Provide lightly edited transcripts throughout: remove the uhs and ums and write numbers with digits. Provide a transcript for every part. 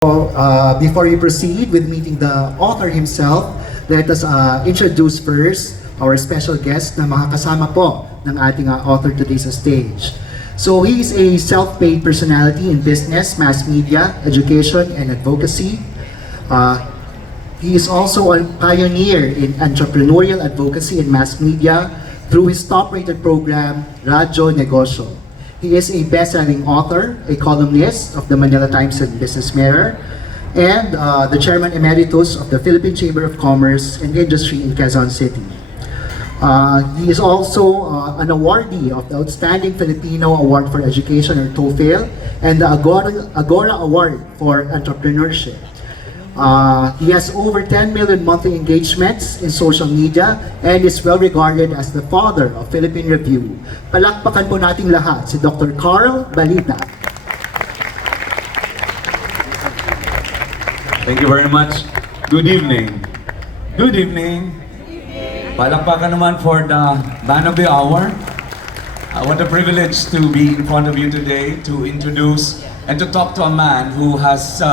Before we proceed with meeting the author himself, let us introduce first our special guest na makakasama po ng ating author today sa stage. So he is a self-made personality in business, mass media, education, and advocacy. He is also a pioneer in entrepreneurial advocacy in mass media through his top-rated program, Radyo Negosyo. He is a best-selling author, a columnist of the Manila Times and Business Mirror, and the Chairman Emeritus of the Philippine Chamber of Commerce and Industry in Quezon City. He is also an awardee of the Outstanding Filipino Award for Education, or TOEFL, and the Agora Award for Entrepreneurship. He has over 10 million monthly engagements in social media and is well regarded as the father of Philippine Review. Palakpakan po nating lahat si Dr. Carl Balita. Thank you very much. Good evening. Good evening. Palakpakan naman for the man of the hour. What a privilege to be in front of you today to introduce and to talk to a man who has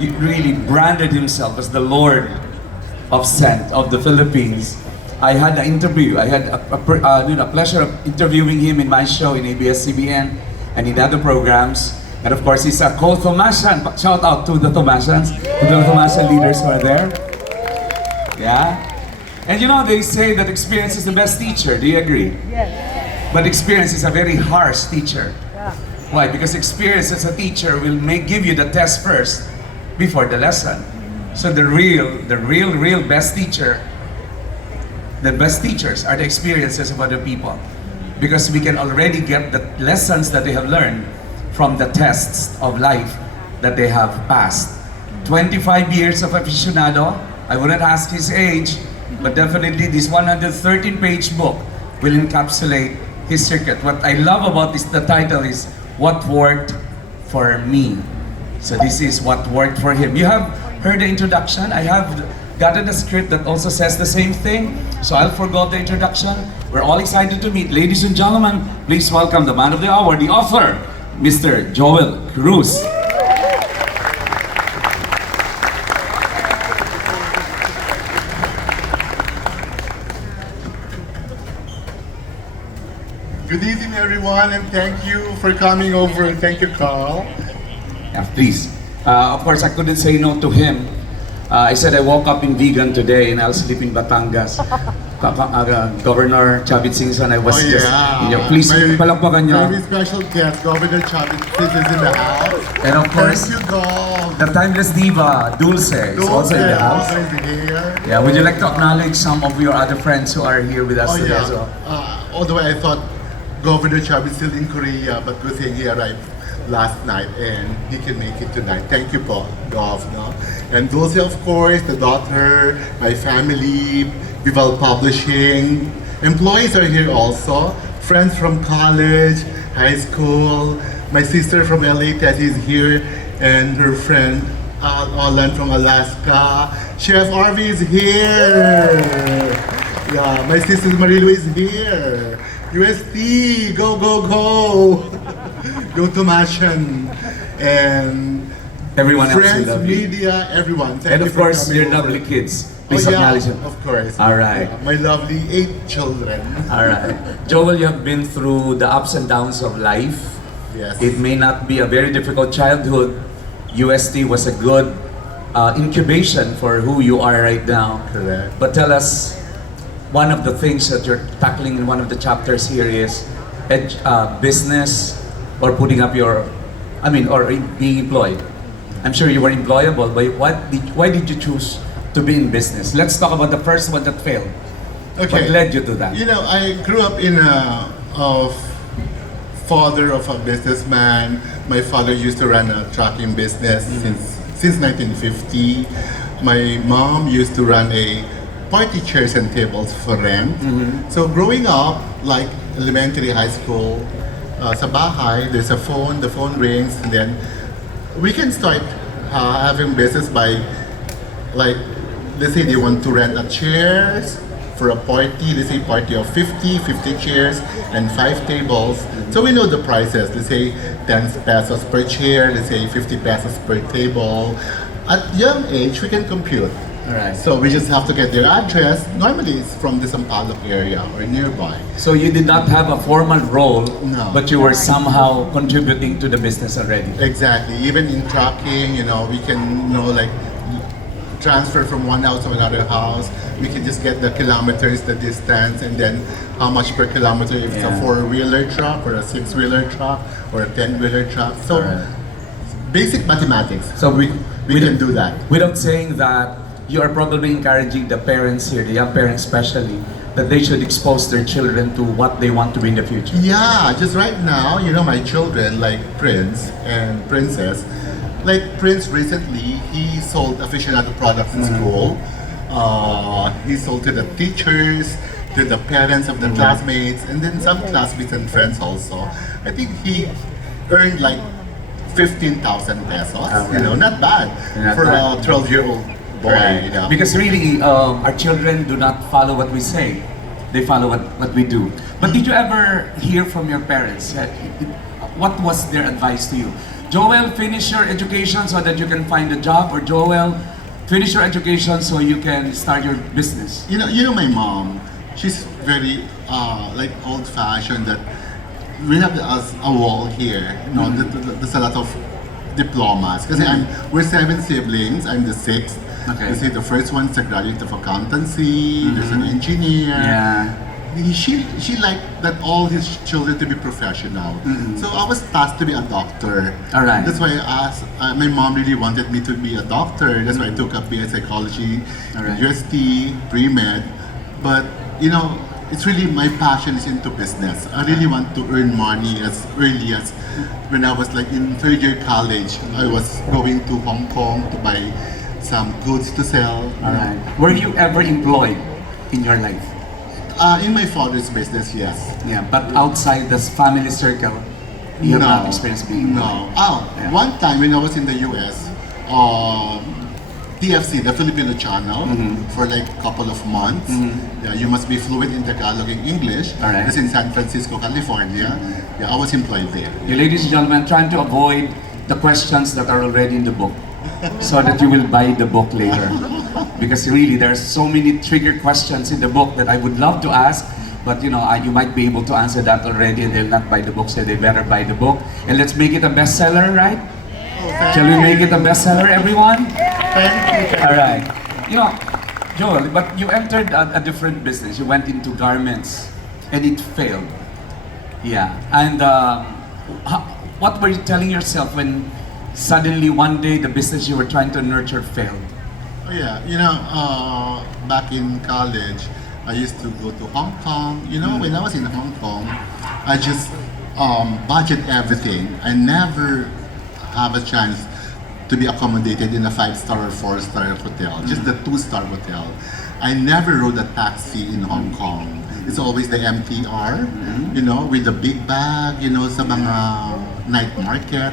really branded himself as the Lord of Scent of the Philippines. I had an interview. I had a pleasure of interviewing him in my show in ABS-CBN and in other programs. And of course, he's a co-Thomasian. Shout out to the Thomasians, to the Thomasian leaders who are there. Yeah. And you know, they say that experience is the best teacher. Do you agree? Yes. But experience is a very harsh teacher. Yeah. Why? Because experience as a teacher will give you the test first before the lesson. So the real best teacher, the best teachers are the experiences of other people. Because we can already get the lessons that they have learned from the tests of life that they have passed. 25 years of aficionado, I wouldn't ask his age, but definitely this 113-page book will encapsulate his secret. What I love about this, the title is What Worked for Me. So this is what worked for him. You have heard the introduction. I have gotten a script that also says the same thing. So I'll forgo the introduction. We're all excited to meet. Ladies and gentlemen, please welcome the man of the hour, the author, Mr. Joel Cruz. Good evening, everyone, and thank you for coming over. Thank you, Carl. Yeah, please. Of course, I couldn't say no to him. I said I woke up in vegan today and I'll sleep in Batangas. Governor Chavit Singson, I was please, palakpakan niyo. Very special guest, Governor Chavit Singson is in the house. And of course, thank you, Gov. the timeless diva, Dulce, is also in the house. Also here. Yeah, would you like to acknowledge some of your other friends who are here with us today as well? Although I thought Governor Chavit is still in Korea, but good thing he arrived last night and he can make it tonight. Thank you po, Gov. No? And those, of course, the daughter, my family, Vibal Publishing, employees are here also, friends from college, high school, my sister from LA, Teddy, is here, and her friend, Alan from Alaska. Chef Arvy is here. Yeah, my sister Marilu is here. UST, go, go, go! Go to Mashan. And Everyone else friends, will love you. media, everyone. Thank And you of for course, coming your over. lovely kids. Please Oh, yeah, acknowledge them. of course. All right. Yeah, my lovely 8 children. All right. Joel, you have been through the ups and downs of life. Yes. It may not be a very difficult childhood. UST was a good incubation for who you are right now. Correct. But tell us, one of the things that you're tackling in one of the chapters here is business or putting up your, or being employed. I'm sure you were employable, but why did you choose to be in business? Let's talk about the first one that failed. Okay. What led you to that? You know, I grew up in a father of a businessman. My father used to run a trucking business since 1950. My mom used to run a party chairs and tables for rent. So growing up, like elementary, high school, sa bahay, there's a phone, the phone rings, and then we can start having business by, like, let's say they want to rent a chairs for a party, let's say party of 50 chairs and 5 tables. So we know the prices, let's say 10 pesos per chair, let's say 50 pesos per table. At young age, we can compute. Alright. So we just have to get their address. Normally it's from the Sampaloc area or nearby. So you did not have a formal role, No. but you were somehow contributing to the business already. Exactly. Even in tracking, we can, like transfer from one house to another house. We can just get the kilometers, the distance, and then how much per kilometer if it's a Yeah. 4-wheeler truck or a 6-wheeler truck or a 10-wheeler truck. So Alright. basic mathematics. So We can do that. Without saying that, you are probably encouraging the parents here, the young parents especially, that they should expose their children to what they want to be in the future. Yeah, just right now, my children, like Prince and Princess, like Prince recently, he sold aficionado products in school. He sold to the teachers, to the parents of the classmates, and then some classmates and friends also. I think he earned like 15,000 pesos. Not bad Not for bad. a 12-year-old boy. Because really, our children do not follow what we say. They follow what we do. But did you ever hear from your parents? What was their advice to you? Joel, finish your education so that you can find a job, or Joel, finish your education so you can start your business. My mom, she's very like old-fashioned. That we have a wall here. There's a lot of diplomas. Because we're 7 siblings. I'm the 6th. Okay. You see, the first one is a graduate of accountancy. There's an engineer. Yeah. She liked that all his children to be professional. So I was tasked to be a doctor. All right. That's why I asked, my mom really wanted me to be a doctor. That's why I took up BA Psychology, All right. UST, pre-med. But, it's really my passion is into business. I really want to earn money as early as when I was like in 3rd year college. I was going to Hong Kong to buy some goods to sell. Alright. Were you ever employed in your life? In my father's business, yes. Yeah, but outside this family circle, you have not experienced being No. Yeah. One time when I was in the US, TFC, the Filipino channel, for like a couple of months. Yeah, you must be fluent in Tagalog and English. Alright. It's in San Francisco, California. Yeah, I was employed there. You ladies and gentlemen, trying to avoid the questions that are already in the book so that you will buy the book later. Because really, there are so many trigger questions in the book that I would love to ask, but you might be able to answer that already and they'll not buy the book, so they better buy the book. And let's make it a bestseller, right? Shall we make it a bestseller, everyone? Thank you. Alright. Joel, but you entered a different business. You went into garments and it failed. Yeah. And what were you telling yourself when suddenly one day the business you were trying to nurture failed? Oh yeah, back in college, I used to go to Hong Kong. When I was in Hong Kong, I just budget everything. I never have a chance to be accommodated in a 5-star or 4-star hotel, just the 2-star hotel. I never rode a taxi in Hong Kong. It's always the MTR, with the big bag, sa mga night market.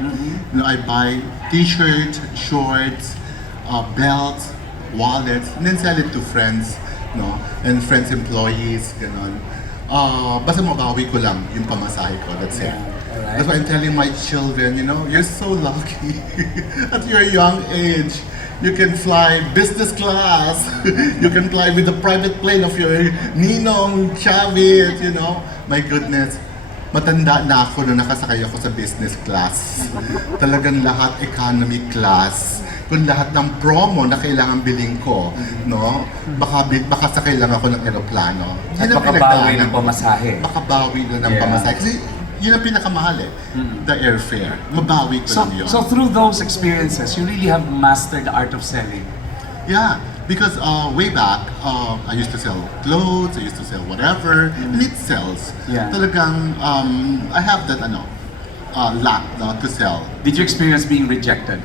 I buy t-shirts, shorts, belts, wallets, and then sell it to friends, and friends' employees, ganon. Basta mabawi ko lang yung pamasahe ko, that's it. Alright. That's why I'm telling my children, you're so lucky. At your young age, you can fly business class. You can fly with the private plane of your ninong, Chavit, My goodness. Matanda na ako nung nakasakay ako sa business class. Talagang lahat economy class. Kung lahat ng promo na kailangan biling ko, baka sakay lang ako ng eroplano. At makabawi ng pamasahe. Makabawi na ng pamasahe. Kasi yun ang pinakamahal the airfare. Mabawi ko lang yun. So through those experiences, you really have mastered the art of selling. Yeah, because way back, I used to sell clothes, I used to sell whatever, and it sells. Yeah. Talagang, I have that, luck to sell. Did you experience being rejected?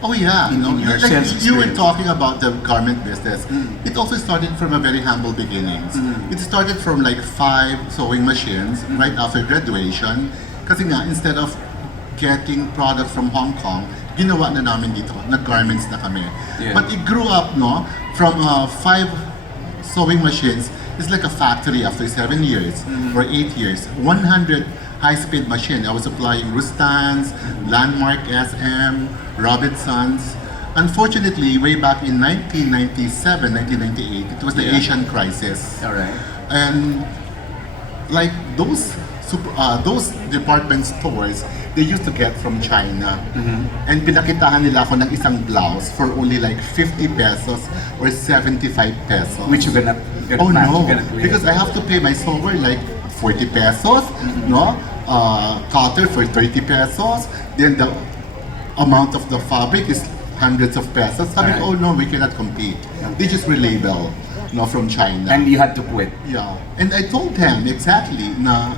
Oh yeah, In your like sales you were experience. talking about the garment business. It also started from a very humble beginnings. It started from like 5 sewing machines right after graduation. Kasi nga, instead of getting products from Hong Kong, ginawa na namin dito, nag-garments na kami. Yeah. But it grew up, from 5 sewing machines, it's like a factory after 7 years or 8 years. 100 high-speed machine. I was supplying Rustans, Landmark SM, Robinsons. Unfortunately, way back in 1997, 1998, it was the Yeah. Asian crisis. All right. And like those department stores, they used to get from China. And pinakitahan nila ako ng isang blouse for only like 50 pesos or 75 pesos. Which you're gonna Oh match, no, you're gonna create. because I have to pay my sewer like 40 pesos, no? Cutter for 30 pesos. Then the amount of the fabric is hundreds of pesos. Sabi ko, oh no, we cannot compete. They just relabel, no, from China. And you had to quit. Yeah. And I told him exactly na,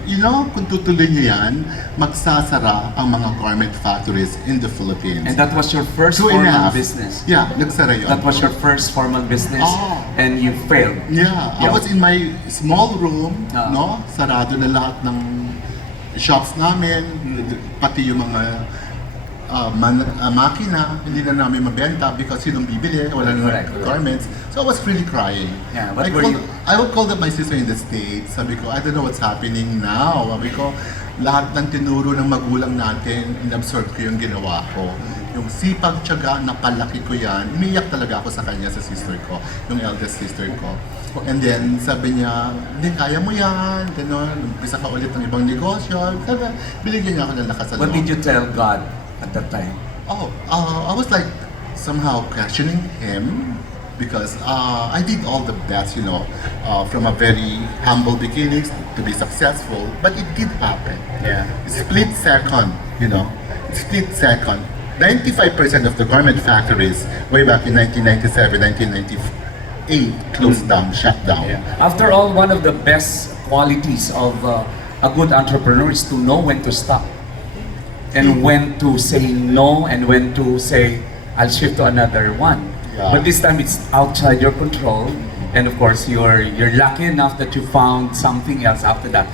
kung tutuloy niyo yan, magsasara ang mga garment factories in the Philippines. And that was your first 2.5 formal business. Yeah, nagsara yun. That was your first formal business, Oh. and you failed. Yeah, I Yeah. was in my small room, Ah. no? Sarado na lahat ng shops namin, pati yung mga makina, hindi na namin mabenta because sinong bibili, wala na Correct. garments. So I was really crying. Yeah, what were you- I would call up my sister in the States. Sabi ko, I don't know what's happening now. Sabi ko, lahat ng tinuro ng magulang natin, inabsorb ko yung ginawa ko. Yung sipag, tiyaga, napalaki ko yan. Umiyak talaga ako sa kanya, sa sister ko, yung eldest sister ko. And then, sabi niya, hindi, kaya mo yan. Ganon, umpisa ka ulit ng ibang negosyo. Sabi, binigyan niya ako ng lakas sa What loob. did you tell God at that time? I was like somehow questioning him because I did all the best, from a very humble beginnings to be successful. But it did happen. Yeah. Split second, split second. 95% of the garment factories way back in 1997, 1998 closed down, shut down. Yeah. After all, one of the best qualities of a good entrepreneur is to know when to stop and when to say no and when to say I'll shift to another one. Yeah. But this time it's outside your control, and of course you're lucky enough that you found something else after that.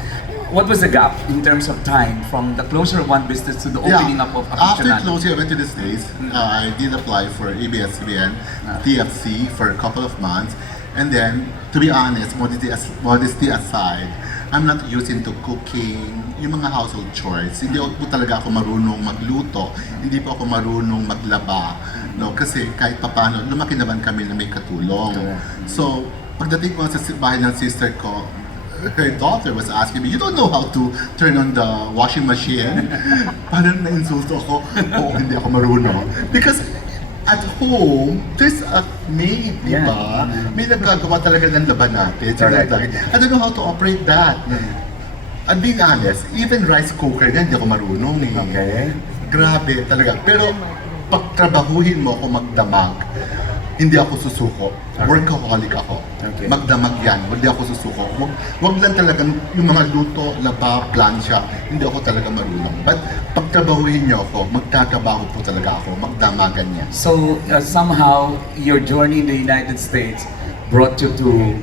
What was the gap in terms of time from the closure of one business to the opening up of After Aficionado? closing, I went to the States. I did apply for ABS-CBN, TFC for a couple of months. And then, to be honest, modesty aside, I'm not used into cooking, yung mga household chores. Hindi po talaga ako marunong magluto. Hindi po ako marunong maglaba. No? Kasi kahit papano, lumaki naman kami na may katulong. So, pagdating ko sa bahay ng sister ko, her daughter was asking me, you don't know how to turn on the washing machine? Parang na-insulto ako, oo, hindi ako marunong. Because at home, there's a maid, di ba? May nagagawa talaga ng laban natin. Correct. I don't know how to operate that. And being honest, even rice cooker na hindi ako marunong eh. Okay. Grabe talaga. Pero pagtrabahuhin mo ako magdamag, hindi ako susuko. Workaholic ako. Okay. Magdamag yan, hindi ako susuko. Wag lang talagang yung mga luto, laba, plancha, hindi ako talaga marunong. But pagtrabahuhin niyo ako, magtatrabaho po talaga ako, magdamagan niya. So somehow your journey in the United States brought you to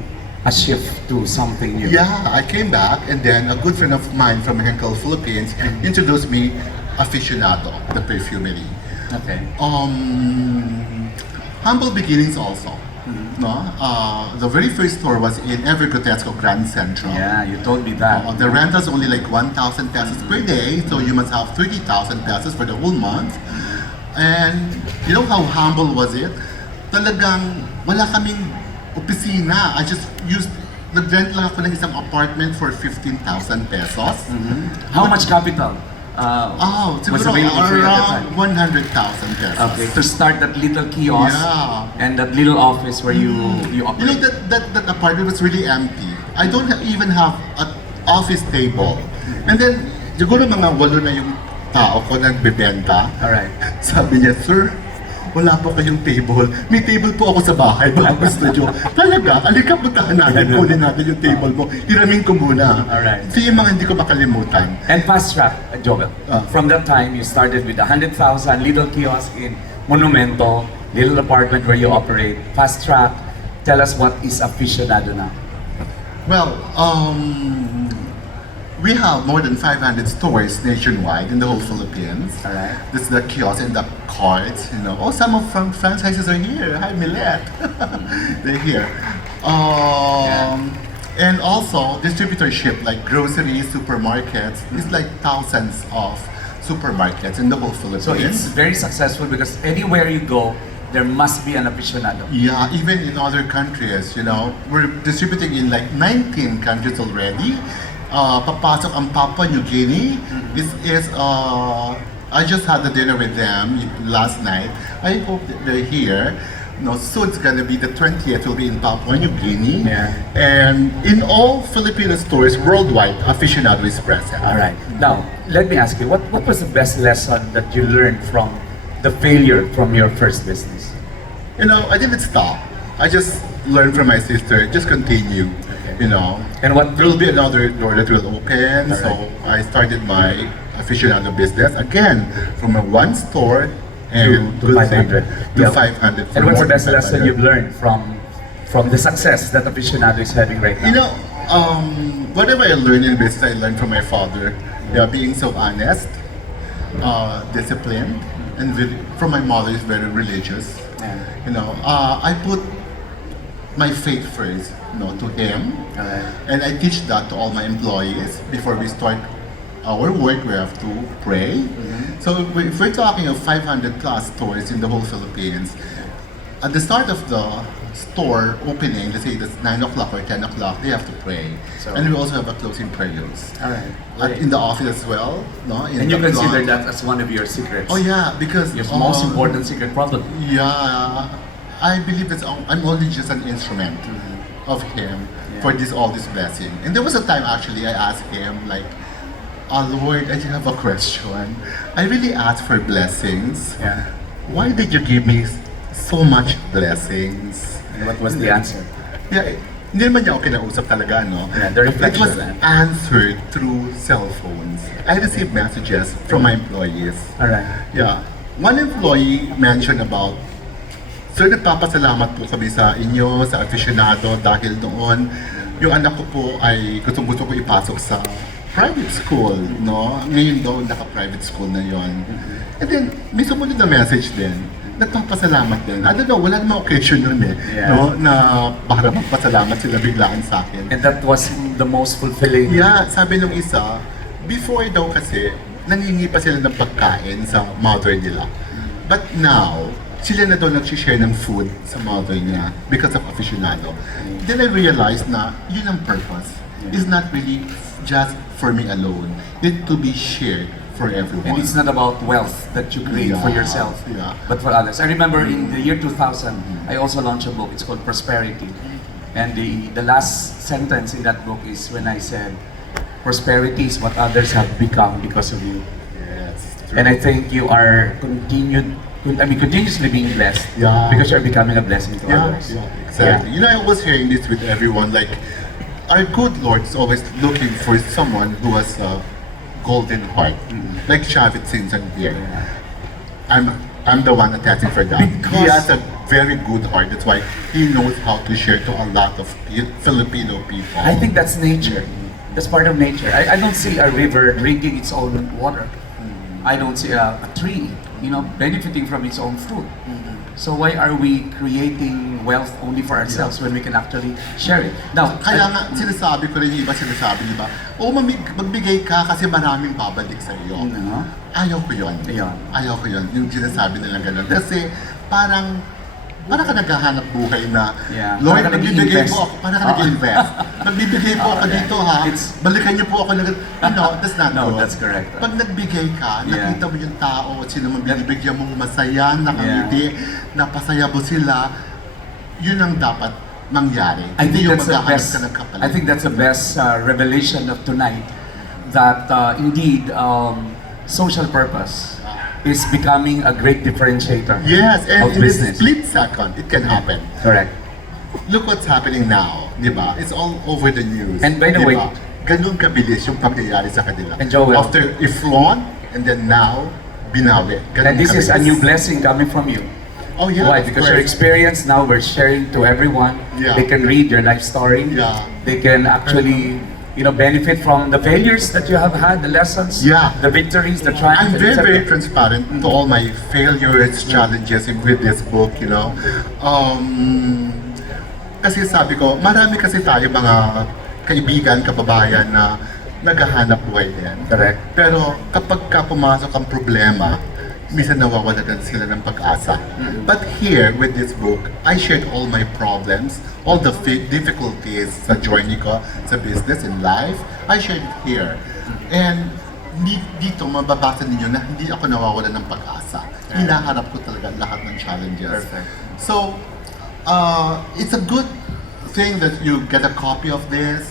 a shift to something new. Yeah, I came back and then a good friend of mine from Henkel, Philippines introduced me Aficionado, the perfumery. Okay. Humble beginnings also. No? The very first store was in Evergrotesco Grand Central. Yeah, you told me that. The rental's only like 1,000 pesos per day, so you must have 30,000 pesos for the whole month. And you know how humble was it? Talagang wala kaming opisina. I just nag-rent lang ako ng isang apartment for 15,000 pesos. How much capital was Siguro available for you at that time? around 100,000 pesos. Okay, to start that little kiosk Yeah. and that little office where you You know, operate. that apartment was really empty. I don't even have an office table. And then, siguro mga 8 na yung tao ko nagbebenta. Alright. Sabi niya, sir, wala po kayong table. May table po ako sa bahay, bago studio. Talaga, alika puntahan natin, kunin natin yung table mo. Hiramin ko muna. Alright. So yung mga hindi ko makalimutan. And fast track, Joel. Ah. From that time, you started with 100,000 little kiosk in Monumento, little apartment where you operate. Fast track, tell us what is Aficionado now. Well, we have more than 500 stores nationwide in the whole Philippines. Alright. This is the kiosk and the cards, Oh, some of from franchises are here. Hi, Millet. They're here. And also, distributorship like groceries, supermarkets, it's like thousands of supermarkets in the whole Philippines. So it's very successful because anywhere you go, there must be an aficionado. Yeah, even in other countries, you know, we're distributing in like 19 countries already. Papasok ang Papua New Guinea. This is, I just had a dinner with them last night. I hope that they're here. No, soon it's gonna be the 20th will be in Papua New Guinea. Yeah. And in all Filipino stores worldwide, aficionado is present. All right. Now, let me ask you, what was the best lesson that you learned from the failure from your first business? You know, I didn't stop. I just learned from my sister, just continue. You know, And what there will be another door that will open. All So right. I started my aficionado business again from a one store and to 500. to Yeah. 500. And what's the best more than lesson 500. you've learned from the success that aficionado is having right now? You know, whatever I learned in business, I learned from my father. Yeah, being so honest, disciplined, and from my mother is very religious. Yeah. You know, I put my faith first, you know, to him. Alright. And I teach that to all my employees. Before we start our work, we have to pray. So if we're talking of 500 plus stores in the whole Philippines, at the start of the store opening, let's say that's 9 o'clock or 10 o'clock, they have to pray. So- And we also have a closing prayers. Alright. In the office as well, no? In And you the consider plant. that as one of your secrets? Oh yeah, because Your most important secret probably. yeah, I believe I'm only just an instrument of him Yeah. for all this blessing. And there was a time actually I asked him like, Lord, I have a question. I really asked for blessings. Yeah. Why did you give me so much blessings? And what was the answer? Yeah, hindi naman niya ako kinausap talaga, no? Yeah, the reflection, It was answered through cell phones. I received messages from my employees. Alright. Yeah. One employee mentioned about, Sir, nagpapasalamat po kami sa inyo, sa aficionado, dahil noon, yung anak ko po ay gustong-gusto ko ipasok sa private school, no? Ngayon daw, naka-private school na yon. And then, may sumunod na message din. Nagpapasalamat din. I don't know, wala namang occasion nun eh. Yeah. No? Na para magpasalamat sila biglaan sa akin. And that was the most fulfilling. Yeah, sabi nung isa, before daw kasi, nangingi pa sila ng pagkain sa mother nila. But now, sila na daw nag-share ng food sa mother niya because of aficionado. Then I realized na yun ang purpose. It's not really just for me alone. It to be shared for everyone. And it's not about wealth that you create for Yeah, yourself, yeah. but for others. I remember in the year 2000, I also launched a book. It's called Prosperity. And the last sentence in that book is when I said, prosperity is what others have become because of you. Yes, true. And I think you are continuously being blessed Yeah. because you're becoming a blessing to Yeah, others. yeah, exactly. You know, I was hearing this with everyone, like, our good Lord is always looking for someone who has a golden heart. Like Shavit Sinsan here. I'm the one attesting for that. He has a very good heart. That's why he knows how to share to a lot of Filipino people. I think that's nature. That's part of nature. I don't see a river drinking its own water. I don't see a tree, benefiting from its own fruit. So why are we creating wealth only for ourselves when we can actually share it? Now, Kaya nga, sinasabi ko rin yung iba, di ba? Magbigay ka kasi maraming babalik sa iyo. No. Ayaw ko yun. Ayun. Ayaw ko yun. Yung sinasabi nila gano'n. Kasi parang ka naghahanap buhay na, Yeah. Lord, Parang ka nagbibigay nag-i-invest. po ako. Parang ka nag-invest. Nagbibigay po ako Yeah. dito ha. Balikan niyo po ako. That's not No, good. that's correct. Pag nagbigay ka, Yeah. nakita mo yung tao at sino man binibigyan mong masaya, nakangiti, napasaya mo sila, yun ang dapat mangyari. I Hindi think yung that's the maghahanap best. ka ng kapalit. I think that's the best revelation of tonight. That indeed, social purpose is becoming a great differentiator Yes, and of in a business. split second, it can happen. Correct. Look what's happening now, di ba? It's all over the news. And by the di way- ba? Ganun kabilis yung pangyayari sa kanila. And Joel- After i-flaunt, and then now, binawi. Ganun And this is a kabilis. new blessing coming from you. Oh yeah, Why? of Because course. your experience now we're sharing to everyone. Yeah. They can read your life story. Yeah. They can actually, benefit from the failures that you have had, the lessons, Yeah. the victories, the I'm triumphs. very, etc. very transparent to all my failures, challenges with this book, Kasi sabi ko, marami kasi tayo mga kaibigan, kababayan na naghahanap buhay din. Correct. Pero kapag ka pumasok ang problema, minsan nawawala din sila ng pag-asa. But here, with this book, I shared all my problems, all the difficulties sa journey ko, sa business and life. I shared it here. And dito, mababasa ninyo na hindi ako nawawala ng pag-asa. Hinaharap ko talaga lahat ng challenges. Perfect. So, it's a good thing that you get a copy of this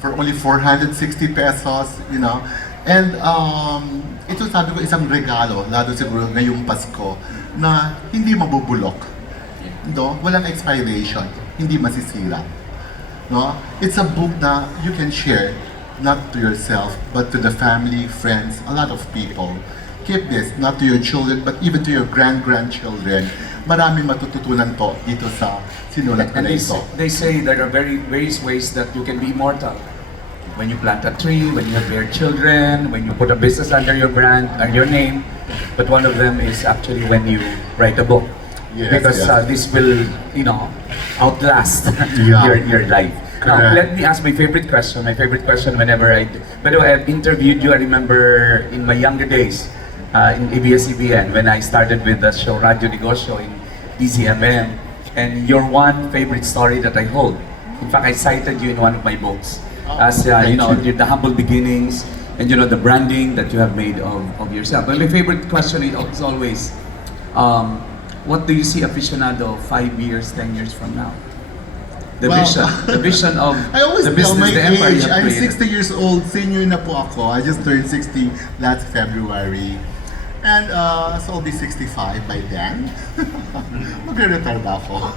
for only 460 pesos, you know. And ito sabi ko isang regalo, lalo siguro ngayong Pasko, na hindi mabubulok. No? Walang expiration, hindi masisira. No? It's a book na you can share, not to yourself, but to the family, friends, a lot of people. Keep this, not to your children, but even to your grandchildren. Maraming matututunan po dito sa sinulat ko And na ito. they say there are various ways that you can be immortal. When you plant a tree, when you bear children, when you put a business under your brand and your name. But one of them is actually when you write a book. Yes, Because yes. this will, outlast Yeah. your life. Now, Correct. let me ask my favorite question. My favorite question whenever by the way, I've interviewed you, I remember in my younger days, in ABS-CBN, when I started with the show Radio Negosyo in DZMM. And your one favorite story that I hold. In fact, I cited you in one of my books. As Thank you. the humble beginnings and the branding that you have made of yourself. But my favorite question is always, what do you see aficionado 5 years, 10 years from now? The Well, vision of I always the tell business, my the empire you age, have I'm created. 60 years old, senior na po ako. I just turned 60 last February. And so I'll be 65 by then. Magre-retire na ako.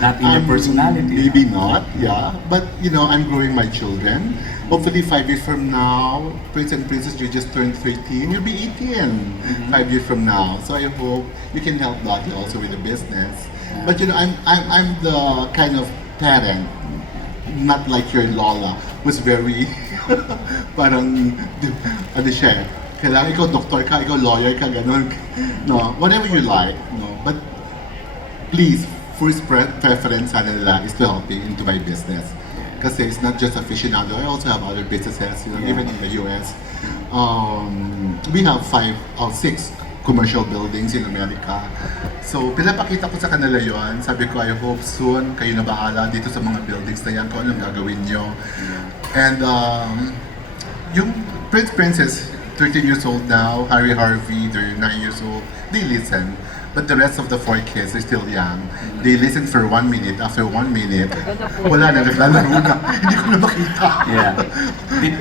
Not in your personality. Maybe not, yeah. But I'm growing my children. Hopefully 5 years from now, Prince and Princess, you just turned 13, you'll be 18 5 years from now. So I hope you can help Lottie also with the business. But I'm the kind of parent, not like your Lola, who's very parang ano siya, kailangan ikaw doktor ka, ikaw lawyer ka, ganun. No, whatever you like, no. But please, first preference sana nila is to help me into my business. Kasi it's not just aficionado, I also have other businesses, even in the US. We have 5 or 6 commercial buildings in America. So, pinapakita ko sa kanila yon. Sabi ko, I hope soon kayo na bahala dito sa mga buildings na yan, kung anong gagawin nyo. And yung Prince Princess, 13 years old now, Harvey, they're 9 years old, they listen. But the rest of the 4 kids are still young. They listen for 1 minute. After 1 minute, wala na, naglalaro na. Hindi ko na makita. Yeah.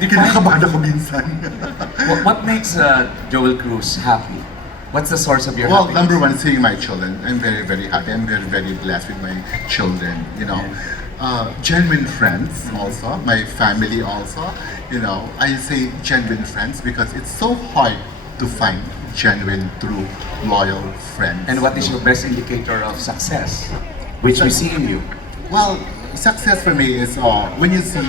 Kinakabahan ako minsan. What makes Joel Cruz happy? What's the source of your Well, happiness? number one, seeing my children. I'm very, very happy. I'm very, very blessed with my children, genuine friends also, my family also. I say genuine friends because it's so hard to find genuine, true, loyal friends. And what is your best indicator of success? Which we see in you. Well, success for me is when you see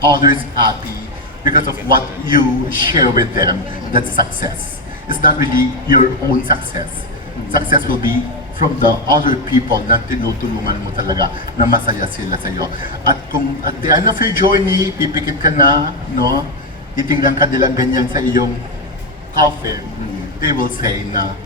others happy because of what you share with them, that's success. It's not really your own success. Success will be from the other people na tinutulungan mo talaga na masaya sila sa iyo. At kung at the end of your journey, pipikit ka na, titingnan ka nilang ganyan sa iyong coffin, they will say na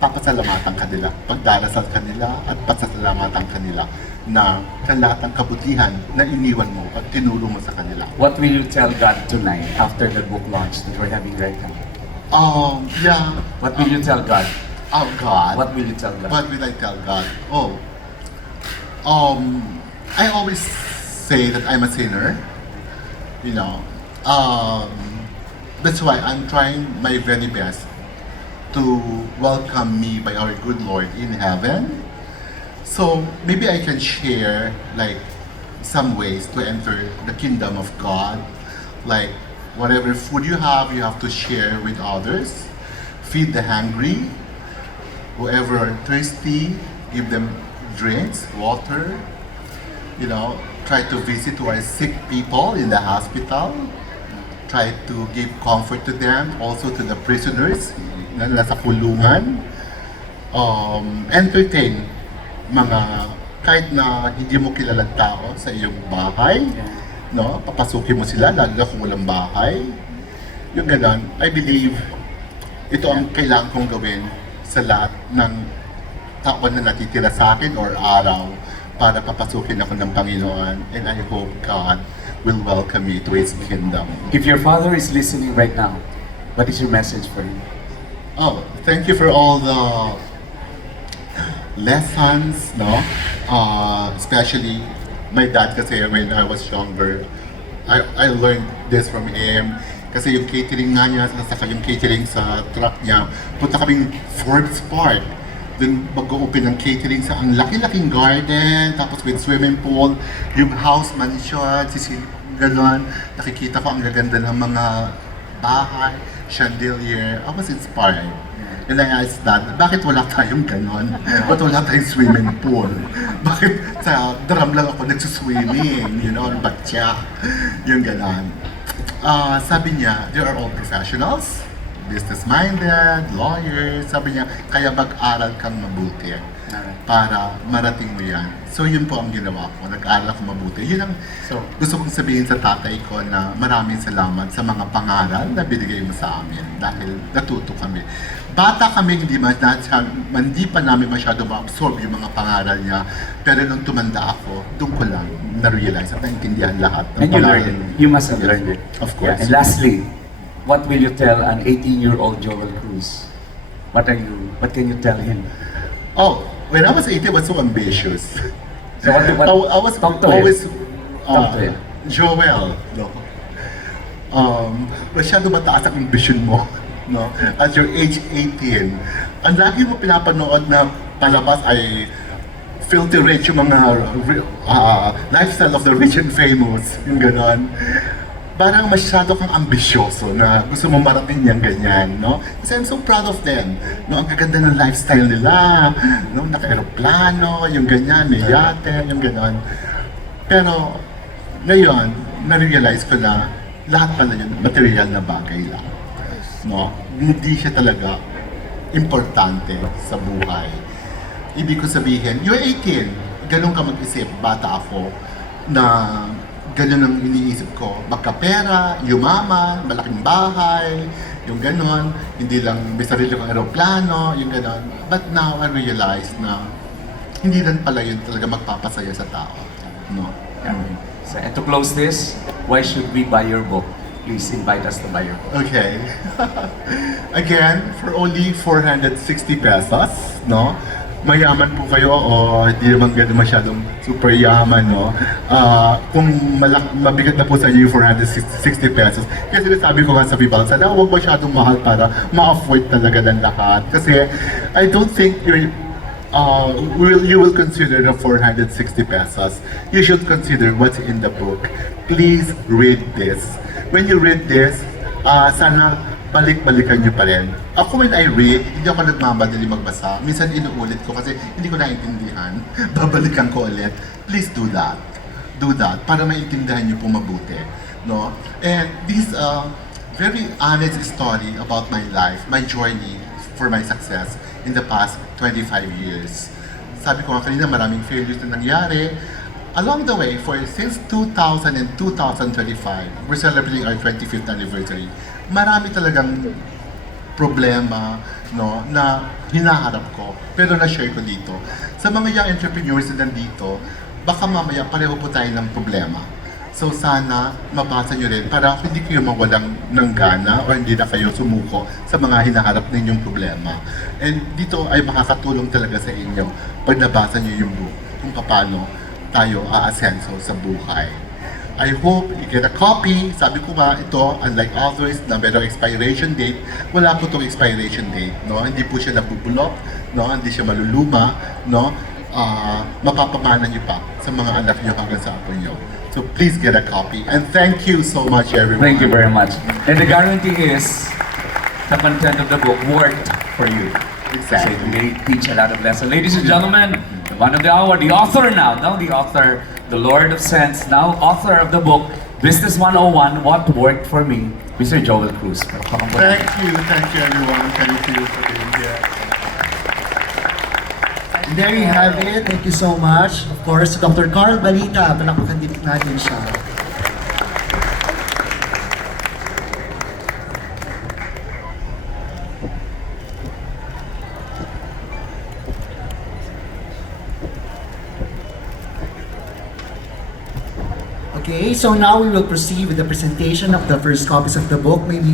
papasalamatan ka nila, pagdarasal ka nila at pasasalamatan ka nila na sa lahat ng kabutihan na iniwan mo at tinulong mo sa kanila. What will you tell God tonight after the book launch that we're having right now? Yeah. What will you tell God? Oh God. What will you tell God? What will I tell God? I always say that I'm a sinner. That's why I'm trying my very best to welcome me by our good Lord in heaven. So maybe I can share like some ways to enter the kingdom of God. Like whatever food you have to share with others. Feed the hungry. Whoever are thirsty, give them drinks, water. Try to visit to our sick people in the hospital. Try to give comfort to them, also to the prisoners na nasa kulungan. Entertain mga kahit na hindi mo kilalang tao sa iyong bahay, no? Papasukin mo sila, lalo na kung walang bahay. Yung ganon, I believe, ito ang kailangan kong gawin sa lahat ng taon na natitira sa akin or araw para papasukin ako ng Panginoon. And I hope God will welcome me to His kingdom. If your father is listening right now, what is your message for him? Oh, thank you for all the lessons, no? Especially my dad kasi when I was younger, I learned this from him. Kasi yung catering nga niya, saka yung catering sa truck niya, punta kaming Forbes Park. Doon mag-open ng catering sa ang laki-laking garden, tapos with swimming pool, yung house mansion, gano'n. Nakikita ko ang gaganda ng mga bahay, chandelier. I was inspired. And I asked Dad, bakit wala tayong ganon? Ba't wala tayong swimming pool? Bakit sa drum lang ako nagsuswimming? You know, batya. Yung ganon. Sabi niya, they are all professionals, business-minded, lawyers. Sabi niya, kaya mag-aral kang mabuti para marating mo yan. So yun po ang ginawa ko, nag-aral ako mabuti. Yun ang gusto kong sabihin sa tatay ko na maraming salamat sa mga pangaral na binigay mo sa amin dahil natuto kami. Bata kami, hindi pa namin masyado ma-absorb yung mga pangaral niya. Pero nung tumanda ako, doon ko lang na-realize at naintindihan lahat ng And you learned it. You must have learned it. Of course. Yeah. And lastly, what will you tell an 18-year-old Joel Cruz? What can you tell him? Oh, when I was 18, I was so ambitious. So what I was talk to always him. Talk to him. Joel, no. Masyado mataas ang ambition mo, no? At your age 18, ang lagi mo pinapanood na palabas ay filthy rich, yung mga lifestyle of the rich and famous, yung ganon. Parang masyado kang ambisyoso na gusto mo marating niyang ganyan, no? Kasi I'm so proud of them, no? Ang gaganda ng lifestyle nila, no? Naka-aeroplano, yung ganyan, may yate, yung ganon. Pero ngayon, na-realize ko na lahat pala yun, material na bagay lang, no? Hindi siya talaga importante sa buhay. Ibig ko sabihin, you're 18, ganun ka mag-isip, bata ako, na ganun ang iniisip ko, magkapera, yumaman, malaking bahay, yung ganon, hindi lang may sarili kang aeroplano, yung ganon. But now I realize na hindi lang pala yun talaga magpapasaya sa tao, no? So, and to close this, why should we buy your book? Please invite us to buy your book. Okay. Again, for only 460 pesos, no? Mayaman po kayo o hindi naman ganun masyadong super yaman, no? Kung mabigat na po sa inyo yung 460 pesos, kasi sabi ko nga sa Vibal, sana huwag masyadong mahal para ma-afford talaga ng lahat. Kasi I don't think you will consider the 460 pesos. You should consider what's in the book. Please read this. When you read this, sana balik-balikan nyo pa rin. Ako when I read, hindi ako nagmamadali magbasa. Minsan inuulit ko kasi hindi ko naintindihan. Babalikan ko ulit. Please do that. Do that para maintindihan nyo po mabuti. No? And this very honest story about my life, my journey for my success in the past 25 years. Sabi ko nga kanina, maraming failures na nangyari. Along the way, since 2000 and 2025, we're celebrating our 25th anniversary. Marami talagang problema, no, na hinaharap ko, pero na-share ko dito. Sa mga young entrepreneurs na nandito, baka mamaya pareho po tayo ng problema. So sana mabasa nyo rin para hindi kayo mawalang ng gana o hindi na kayo sumuko sa mga hinaharap ninyong problema. And dito ay makakatulong talaga sa inyo pag nabasa nyo yung book kung paano tayo aasenso sa buhay. I hope you get a copy. Sabi ko nga, ito, unlike others na merong expiration date, wala po itong expiration date, no? Hindi po siya nabubulok, no? Hindi siya maluluma, no? Mapapamana niyo pa sa mga anak niyo hanggang sa apo niyo. So please get a copy. And thank you so much, everyone. Thank you very much. And the guarantee is, the content of the book worked for you. Exactly. So it may teach a lot of lessons. Ladies and gentlemen, the one of the hour, the author now the author, the Lord of Sense, now author of the book, Business 101, What Worked for Me, Mr. Joel Cruz. Thank you everyone. Thank you for being here. There you have it. Thank you so much. Of course, to Dr. Carl Balita. Palakpakan din natin siya. Okay, so now we will proceed with the presentation of the first copies of the book. Maybe